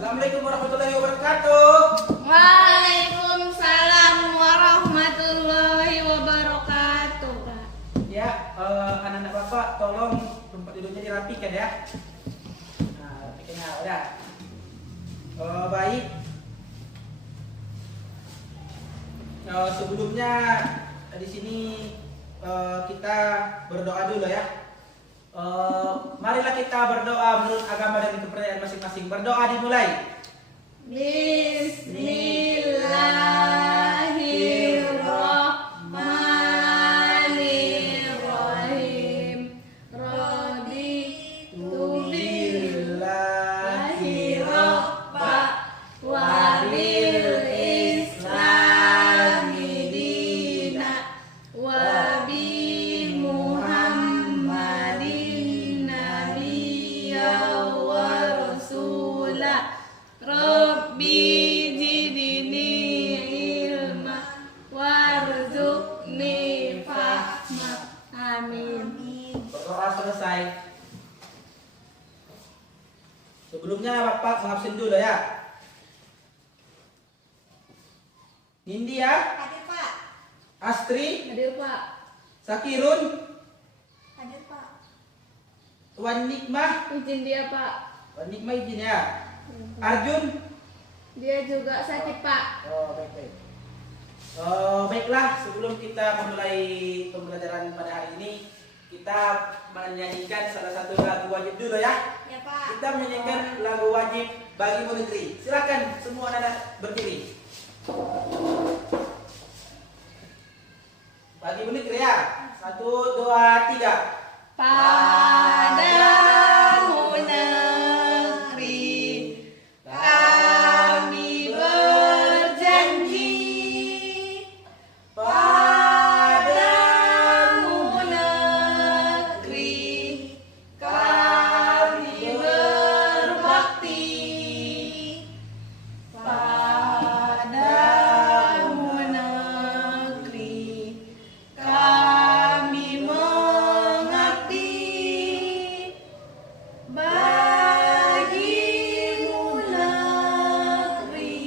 Assalamualaikum warahmatullahi wabarakatuh. Waalaikumsalam warahmatullahi wabarakatuh. Ya, anak-anak bapak tolong tempat duduknya dirapikan ya. Nah, rapikannya udah. Baik. Sebelumnya di sini kita berdoa dulu ya. Marilah kita berdoa menurut agama dan kepercayaan masing-masing. Berdoa dimulai. Bismillahirrahmanirrahim. Raditu billahi rabba wa bil islami dina wa bi Muhammadin nabiyya wa rasula. Rabbi zidni ilma warzuqni fahma. Amin. Berdoa selesai. Sebelumnya bapak mengabsen dulu ya. Nindi ya. Hadir Pak. Astri, Hadir Pak. Sakirun, Hadir Pak. Wan Nikmah. Izin dia Pak. Wan Nikmah izin ya. Arjun. Dia juga sakit Pak. Oh, baik. Baiklah, sebelum kita memulai pembelajaran pada hari ini, kita menyanyikan salah satu lagu wajib dulu ya. Ya Pak. Kita menyanyikan lagu wajib Bagimu Negeri. Silakan semua anak berdiri. Bagimu Negeri ya. 1, 2, 3. Padamu negeri kami berjanji, padamu negeri kami berbakti, padamu negeri kami mengabdi. Bagimu negeri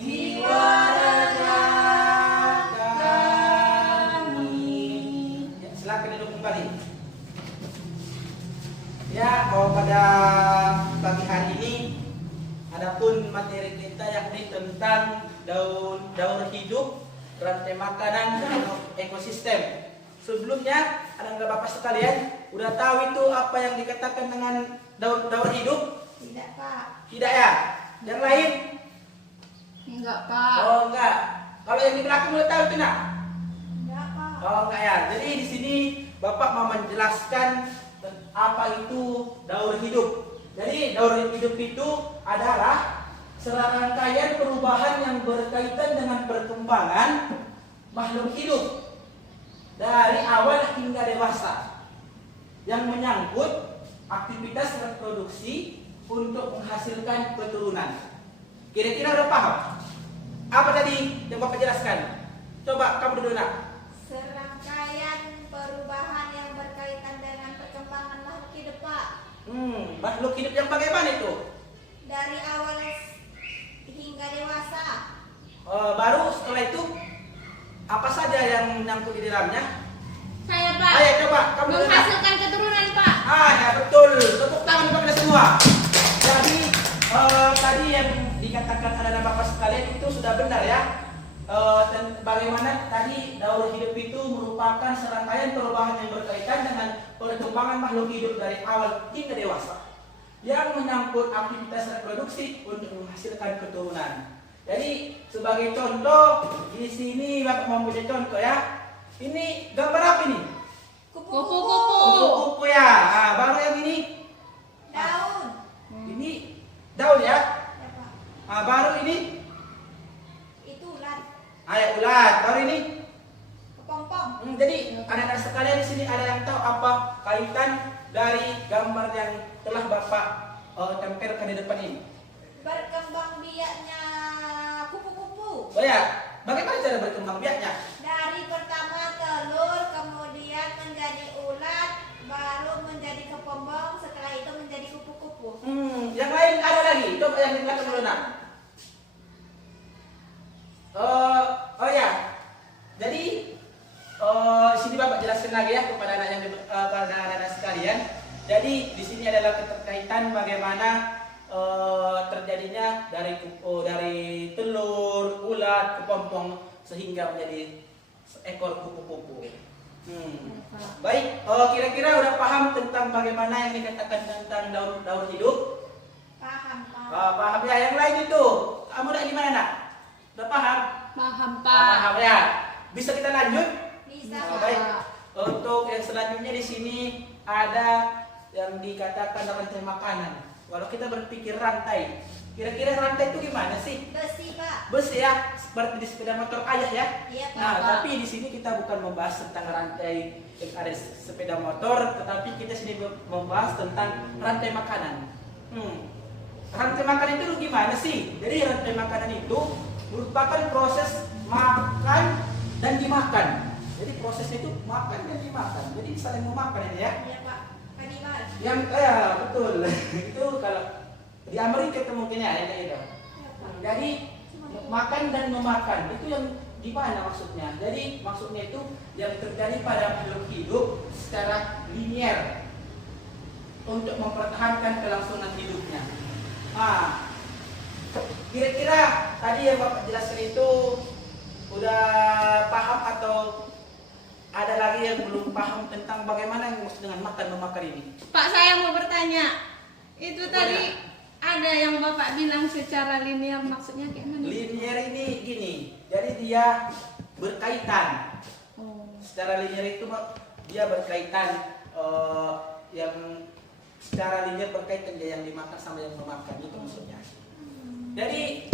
jiwa raga kami. Ya, silakan duduk kembali. Ya, pada pagi hari ini adapun materi kita yakni tentang daur hidup, rantai makanan dan ekosistem. Sebelumnya, anak-anak bapak sekalian, udah tahu itu apa yang dikatakan dengan daur hidup? Tidak Pak. Tidak ya? Yang lain? Enggak Pak. Oh enggak. Kalau yang di belakang udah tahu itu nak? Enggak Pak. Oh enggak ya. Jadi di sini bapak mau menjelaskan apa itu daur hidup. Jadi daur hidup itu adalah serangkaian perubahan yang berkaitan dengan perkembangan makhluk hidup dari awal hingga dewasa yang menyangkut aktivitas reproduksi untuk menghasilkan keturunan. Kira-kira udah paham? Apa tadi yang bapak jelaskan? Coba kamu dulu nak. Serangkaian perubahan yang berkaitan dengan perkembangan makhluk hidup Pak. Makhluk hidup yang bagaimana itu? Dari awal hingga dewasa. Baru setelah itu apa saja yang menyangkut di dalamnya? Saya Pak. Ayo coba kamu dulu nak. Menghasilkan keturunan Pak. Ya betul. Tepuk tangan kepada semua. Jadi tadi yang dikatakan anak-anak bapak sekalian itu sudah benar ya. Dan bagaimana tadi daur hidup itu merupakan serangkaian perubahan yang berkaitan dengan perkembangan makhluk hidup dari awal hingga dewasa yang menyangkut aktivitas reproduksi untuk menghasilkan keturunan. Jadi sebagai contoh di sini bapak mempunyai contoh ya. Ini gambar apa ini? Kupu-kupu. Kupu-kupu ya. Baru yang ini. Daun. Ini daun ya. Ya Pak. Baru ini. Itu ulat. Ya ulat. Baru ini. Kepompong. Jadi anak-anak sekalian di sini ada yang tahu apa kaitan dari gambar yang telah bapak tempelkan di depan ini? Berkembang biaknya kupu-kupu. Oh ya, bagaimana cara berkembang biaknya? Dari pertama telur, kemudian menjadi ulat, baru menjadi kepompong, setelah itu menjadi kupu-kupu. Yang lain ada lagi? coba yang di belakang dulu nak. Oh ya, jadi sini bapak jelaskan lagi ya kepada anak-anak sekalian. Jadi di sini adalah keterkaitan bagaimana terjadinya dari telur, ulat, kepompong sehingga menjadi seekor kupu-kupu. Baik, kira-kira udah paham tentang bagaimana yang dikatakan tentang daur hidup? Paham, Pak. Paham ya. Yang lain itu, kamu udah gimana nak? Udah paham? Paham, Pak. Paham ya. Bisa kita lanjut? Bisa, Oh, Pak. baik. Untuk yang selanjutnya di sini ada yang dikatakan rantai makanan. Kalau kita berpikir rantai, kira-kira rantai itu gimana sih? Besi, Pak. Bus ya, seperti di sepeda motor ayah ya. Iya, Pak. Nah, Pak. tapi di sini kita bukan membahas tentang rantai yang ada di sepeda motor, tetapi kita sini membahas tentang rantai makanan. Rantai makanan itu gimana sih? Jadi rantai makanan itu merupakan proses makan dan dimakan. Jadi prosesnya itu makan dan dimakan. Jadi saling memakan ini ya. Iya, Pak. Animal. Yang ya betul. Itu kalau di Amerika itu mungkin ya kayak gitu. Iya, Pak. Jadi makan dan memakan itu yang gimana maksudnya? Jadi maksudnya itu yang terjadi pada makhluk hidup secara linier untuk mempertahankan kelangsungan hidupnya. Nah, kira-kira tadi yang Bapak jelaskan itu udah paham atau ada lagi yang belum paham tentang bagaimana yang maksud dengan makan memakan ini? Pak, saya mau bertanya. Itu tadi ada yang Bapak bilang secara linear, maksudnya kayak mana? Linier ini gini, jadi dia berkaitan. Oh. Secara linier itu dia berkaitan, yang secara linier berkaitan dia yang dimakan sama yang memakan itu maksudnya. Jadi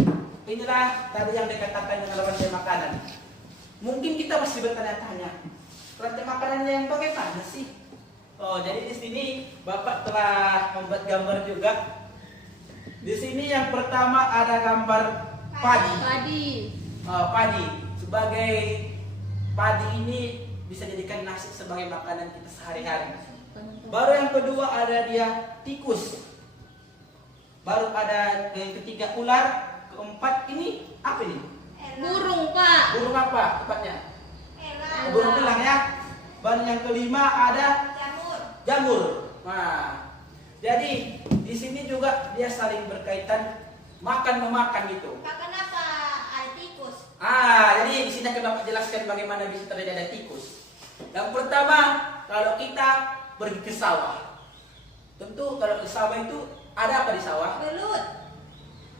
inilah tadi yang dikatakan dengan rantai makanan. Mungkin kita masih bertanya-tanya, rantai makanannya yang bagaimana sih? Jadi di sini Bapak telah membuat gambar juga. Di sini yang pertama ada gambar padi. Padi sebagai padi ini bisa jadikan nasi sebagai makanan kita sehari-hari. Baru yang kedua ada dia tikus. Baru ada yang ketiga ular. Keempat ini apa ini? Burung, Pak. Burung apa tepatnya? Elang. Burung elang ya. Baru yang kelima ada Jamur. jamur. Nah, jadi di sini juga dia saling berkaitan makan memakan gitu. Pak, kenapa ada tikus? Jadi di sini akan Bapak jelaskan bagaimana bisa terjadi ada tikus. Yang pertama, kalau kita pergi ke sawah, tentu kalau di sawah itu ada apa di sawah? Belut.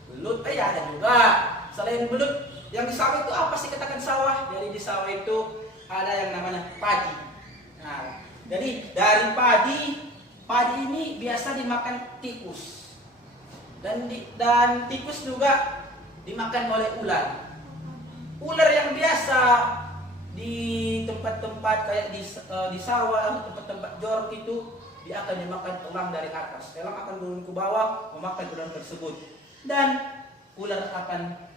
Belut, ya ada juga. Selain belut, yang di sawah itu apa sih katakan sawah? Jadi di sawah itu ada yang namanya padi. Nah, jadi dari padi ini biasa dimakan tikus. Dan tikus juga dimakan oleh ular. Ular yang biasa di tempat-tempat kayak di sawah, tempat-tempat jorok itu dia akan dimakan elang dari atas. Elang akan turun ke bawah memakan ular tersebut. Dan ular akan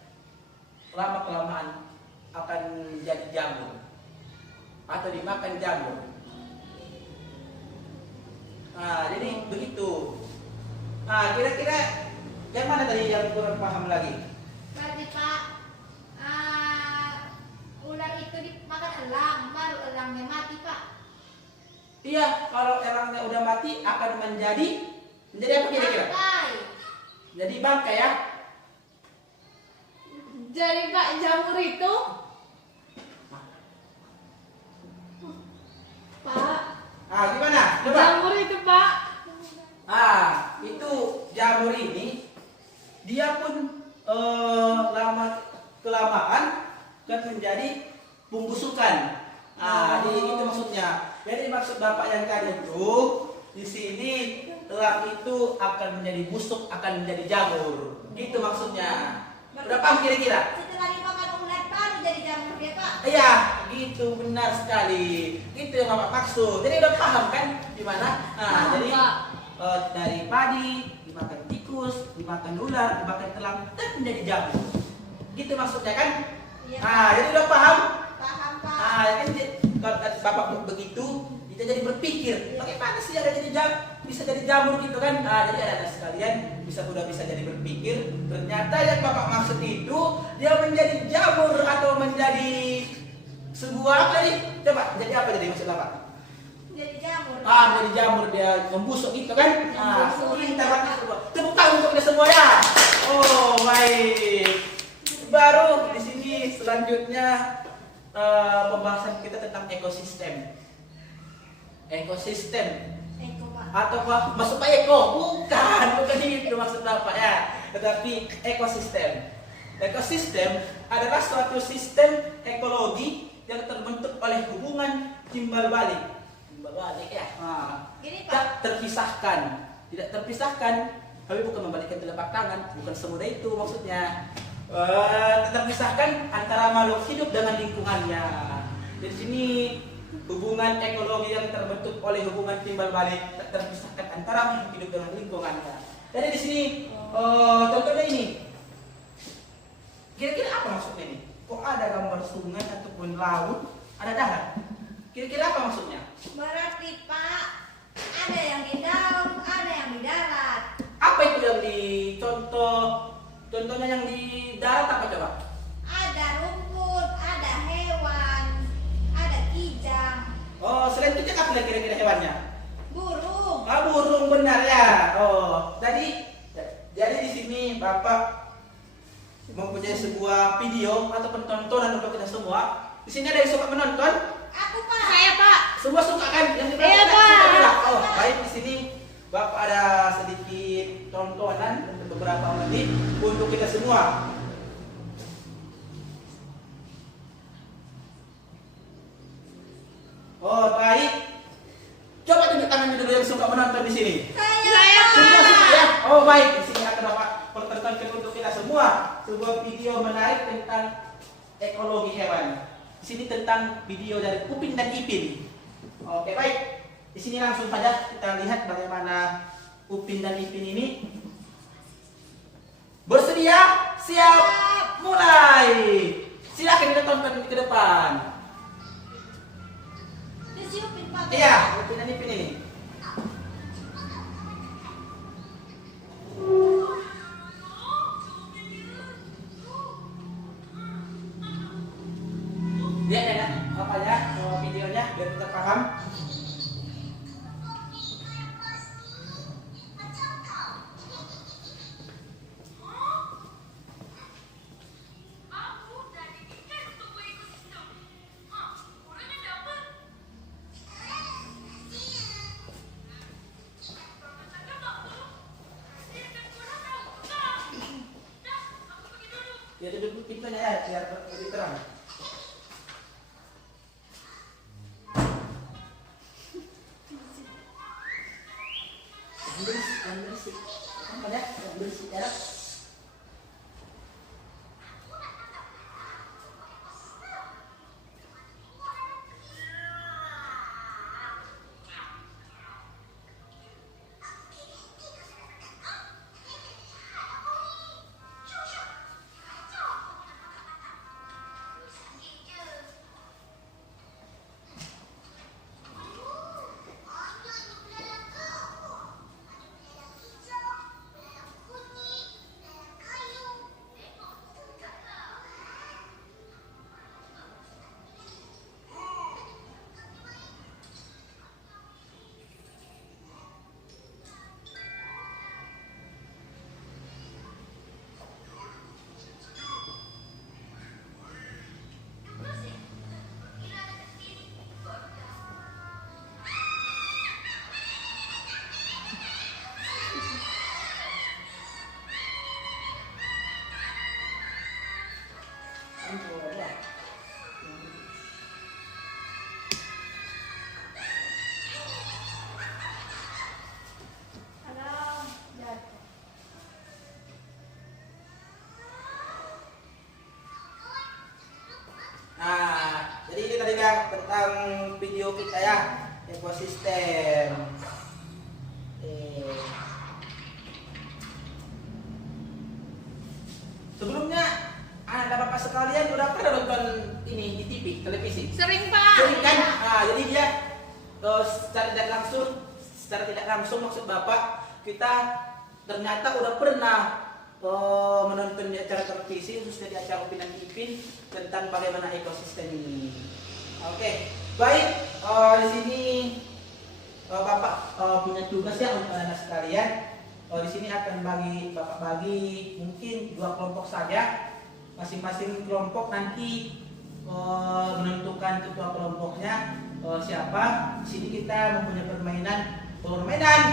lama-kelamaan akan jadi jamur atau dimakan jamur. Nah, jadi begitu. Nah, kira-kira yang mana tadi yang kurang paham lagi? Berarti Pak, ular itu dimakan elang, baru elangnya mati, Pak. Iya, kalau elangnya udah mati akan menjadi apa kira-kira? Bangkai. Jadi bangkai ya. Jadi Pak, jamur itu Pak, Gimana? Coba. jamur itu Pak. Itu jamur ini dia pun lama kelamaan kan menjadi pembusukan. Jadi itu maksudnya. Jadi maksud Bapak yang tadi itu di sini elang itu akan menjadi busuk, akan menjadi jamur. Gitu maksudnya. Udah paham kira-kira? Setelah dimakan ulat baru jadi jamur ya, Pak. Iya, gitu benar sekali. Itu yang Bapak maksud. Jadi udah paham kan gimana? Jadi Pak. dari padi dimakan tikus, dimakan ular, dimakan elang dan menjadi jamur. Gitu maksudnya kan? Iya, Jadi udah paham? Paham, Pak. Kan kalau Bapak begitu, kita jadi berpikir, bagaimana sih ada jadi jamur? bisa jadi jamur gitu kan. Nah, jadi anak-anak sekalian udah bisa jadi berpikir, ternyata yang Bapak maksud itu dia menjadi jamur atau menjadi sebuah apa nih? Coba jadi apa jadi maksud Bapak? Jadi jamur. Menjadi jamur, dia membusuk gitu kan. Membusuk. Pintar banget semua. Tepuk tangan untuk kita semua ya. Oh, baik. Baru di sini selanjutnya pembahasan kita tentang ekosistem. Ekosistem Eko, Pak. atau maksud Pak Eko? Bukan itu maksud Bapak ya. Tetapi ekosistem. Ekosistem adalah suatu sistem ekologi yang terbentuk oleh hubungan timbal balik. Timbal balik ya. Gini, Tidak Pak. terpisahkan. Tidak terpisahkan. Tapi bukan membalikkan telapak tangan, bukan semudah itu maksudnya. Terpisahkan antara makhluk hidup dengan lingkungannya. Di sini hubungan ekologi yang terbentuk oleh hubungan timbal balik tak terpisahkan antara makhluk hidup dengan lingkungannya. Jadi di sini contohnya ini. Kira-kira apa maksudnya ini? Kok ada gambar sungai ataupun laut, ada darat? Kira-kira apa maksudnya? Berarti, Pak, ada yang di dalam, ada yang di darat. Apa itu yang di contohnya yang di darat apa coba? Ada rumput, ada hewan, ada kijang, Oh, selain kijang apa lagi kira-kira hewannya? burung. Burung benar ya. Oh, jadi di sini Bapak mempunyai sebuah video atau tontonan untuk kita semua. Di sini ada yang suka menonton? Aku, Pak. Saya, Pak. Semua suka kan? Yang di belakang Iya, kan Pak. suka juga? Oh, baik, di sini Bapak ada sedikit tontonan untuk beberapa menit untuk kita semua. Oh, baik. Coba tunjuk tangannya dulu yang suka menonton di sini. Saya, Semua Pak. suka ya? Oh, baik. Di sini akan Bapak pertontonkan untuk kita semua sebuah video menarik tentang ekologi hewan. Di sini tentang video dari Upin dan Ipin. Oke, baik. Di sini langsung saja kita lihat bagaimana Upin dan Ipin ini. Bersedia? Siap? Mulai. Silakan kita tonton ke depan. Disiupin, Pak. Iya, Upin dan Ipin ini. Lihat ya, apa ya videonya biar kita paham. Ya duduk pintunya ya biar lebih terang. Yang bersih, apa ya? Yang bersih ya. Halo, jatuh. Nah, jadi ini tadi kan tentang video kita ya, ekosistem. Sebelumnya, anak bapak sekalian udah pernah nonton ini di TV, televisi? Sering, Pak. Sering kan? Nah, jadi dia secara tidak langsung secara tidak langsung maksud Bapak, kita ternyata udah pernah menonton di acara televisi, khususnya di acara Upin dan Ipin tentang bagaimana ekosistem ini. Oke, baik. Di sini Bapak punya tugas ya untuk anak sekalian. Di sini akan Bapak bagi mungkin 2 kelompok saja. Masing-masing kelompok nanti menentukan ketua kelompoknya siapa. Di sini kita mempunyai permainan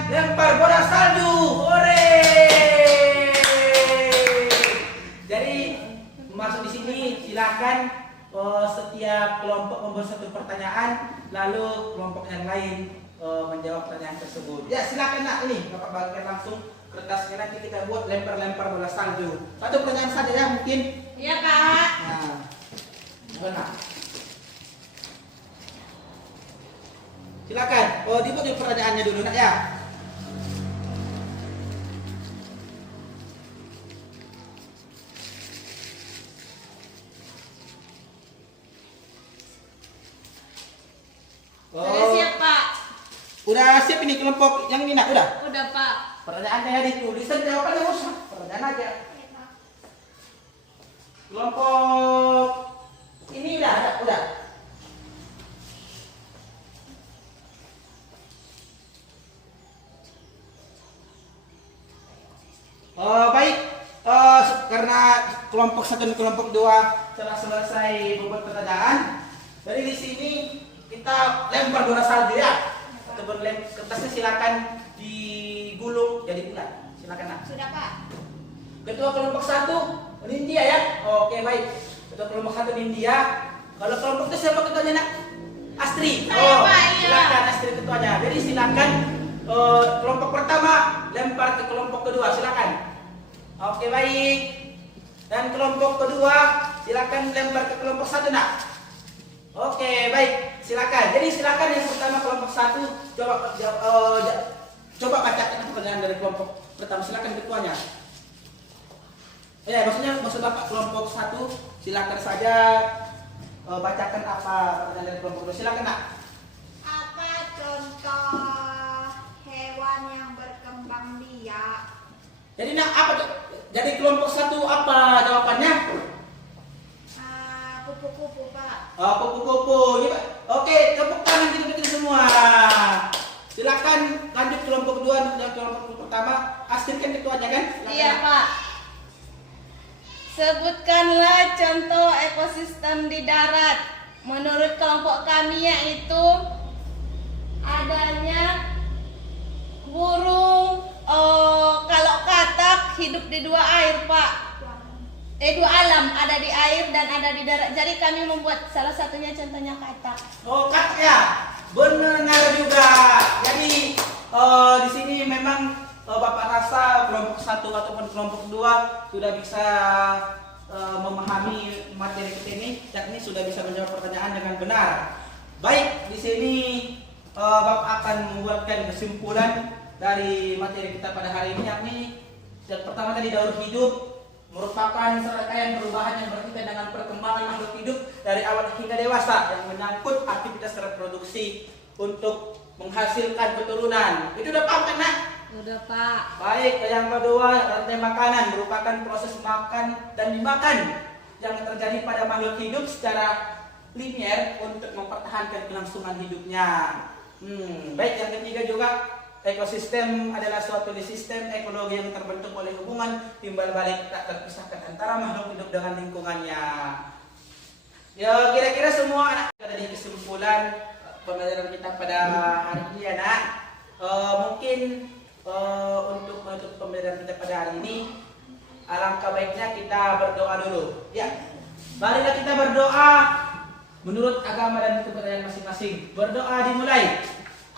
lempar bola salju. Hore! Jadi masuk di sini silakan setiap kelompok membuat satu pertanyaan, lalu kelompok yang lain menjawab pertanyaan tersebut. Ya silakan nak, ini Bapak bagikan langsung kertasnya, nanti kita buat lempar bola salju. Satu pertanyaan saja ya mungkin. Iya Kak. Nah, benar. Silakan. Dibuat dulu pertanyaannya dulu nak ya. Sudah siap Pak. Udah siap ini kelompok yang ini nak? Udah? Udah Pak. Pertanyaannya ya ditulisan, jawabannya usah. Pertanyaan aja. Kelompok ini udah ada, udah. Baik, karena kelompok 1 dan kelompok 2 telah selesai membuat pertanyaan. Dari di sini kita lempar bola salju ya. Kertasnya silakan digulung jadi bulat. Silakan nak. Sudah Pak. Ketua kelompok 1 Nindya ya. Oke baik. Ketua kelompok 1 Nindya. Kalau kelompok itu siapa ketuanya nak? Astri. Saya, Pak, iya. Silakan Astri ketuanya. Jadi silakan kelompok pertama lempar ke kelompok kedua. Silakan. Oke baik. Dan kelompok kedua silakan lempar ke kelompok 1 nak. Oke baik. Silakan. Jadi silakan yang pertama kelompok 1 coba bacakan pertanyaan dari kelompok pertama. Silakan ketuanya. Ya, maksud Bapak kelompok 1 silakan saja bacakan apa pertanyaan dari kelompok 2. Silakan nak. Apa contoh hewan yang berkembang biak? Jadi nak apa tuh? Jadi kelompok 1 apa jawabannya? Kupu-kupu Pak. Kupu-kupu. Ya, Pak. Oke, tepuk tangan kita semua. Silakan lanjut kelompok kedua dan kelompok pertama. Astrid kan ketuanya kan? Silakan, Iya nak. Pak. Sebutkanlah contoh ekosistem di darat. Menurut kelompok kami yaitu adanya burung, kalau katak hidup di 2 air Pak. 2 alam, ada di air dan ada di darat. Jadi kami membuat salah satunya contohnya katak. Oh, katak ya. Benar juga. Jadi di sini memang Bapak rasa kelompok 1 ataupun kelompok 2 sudah bisa memahami materi kita ini, yakni sudah bisa menjawab pertanyaan dengan benar. Baik, di sini Bapak akan membuatkan kesimpulan dari materi kita pada hari ini, yakni yang pertama tadi daur hidup merupakan serangkaian perubahan yang berkaitan dengan perkembangan makhluk hidup dari awal hingga dewasa yang menyangkut aktivitas reproduksi untuk menghasilkan keturunan. Itu udah paham kan nak? Udah Pak. Baik, yang kedua rantai makanan merupakan proses makan dan dimakan yang terjadi pada makhluk hidup secara linier untuk mempertahankan kelangsungan hidupnya. Baik, yang ketiga juga ekosistem adalah suatu sistem ekologi yang terbentuk oleh hubungan timbal balik tak terpisahkan antara makhluk hidup dengan lingkungannya. Ya, kira-kira semua anak ada di kesimpulan pembelajaran kita pada hari ini ya nak. Mungkin untuk menutup pembelajaran kita pada hari ini, alangkah baiknya kita berdoa dulu. Ya, marilah kita berdoa menurut agama dan kepercayaan masing-masing. Berdoa dimulai.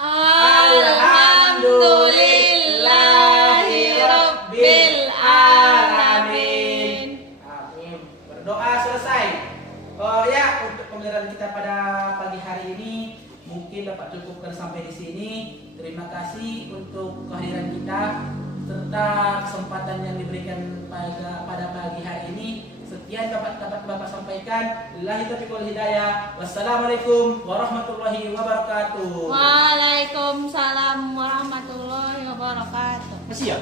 Alhamdulillahirabbil alamin. Amin. Berdoa selesai. Ya, untuk pembelajaran kita pada pagi hari ini mungkin dapat cukupkan sampai di sini. Terima kasih untuk kehadiran kita serta kesempatan yang diberikan pada pagi hari ini. Sekian dapat Bapak sampaikan. Lillahi taufiq wal hidayah. Wassalamualaikum warahmatullahi wabarakatuh. Waalaikumsalam warahmatullahi wabarakatuh. Masih ya?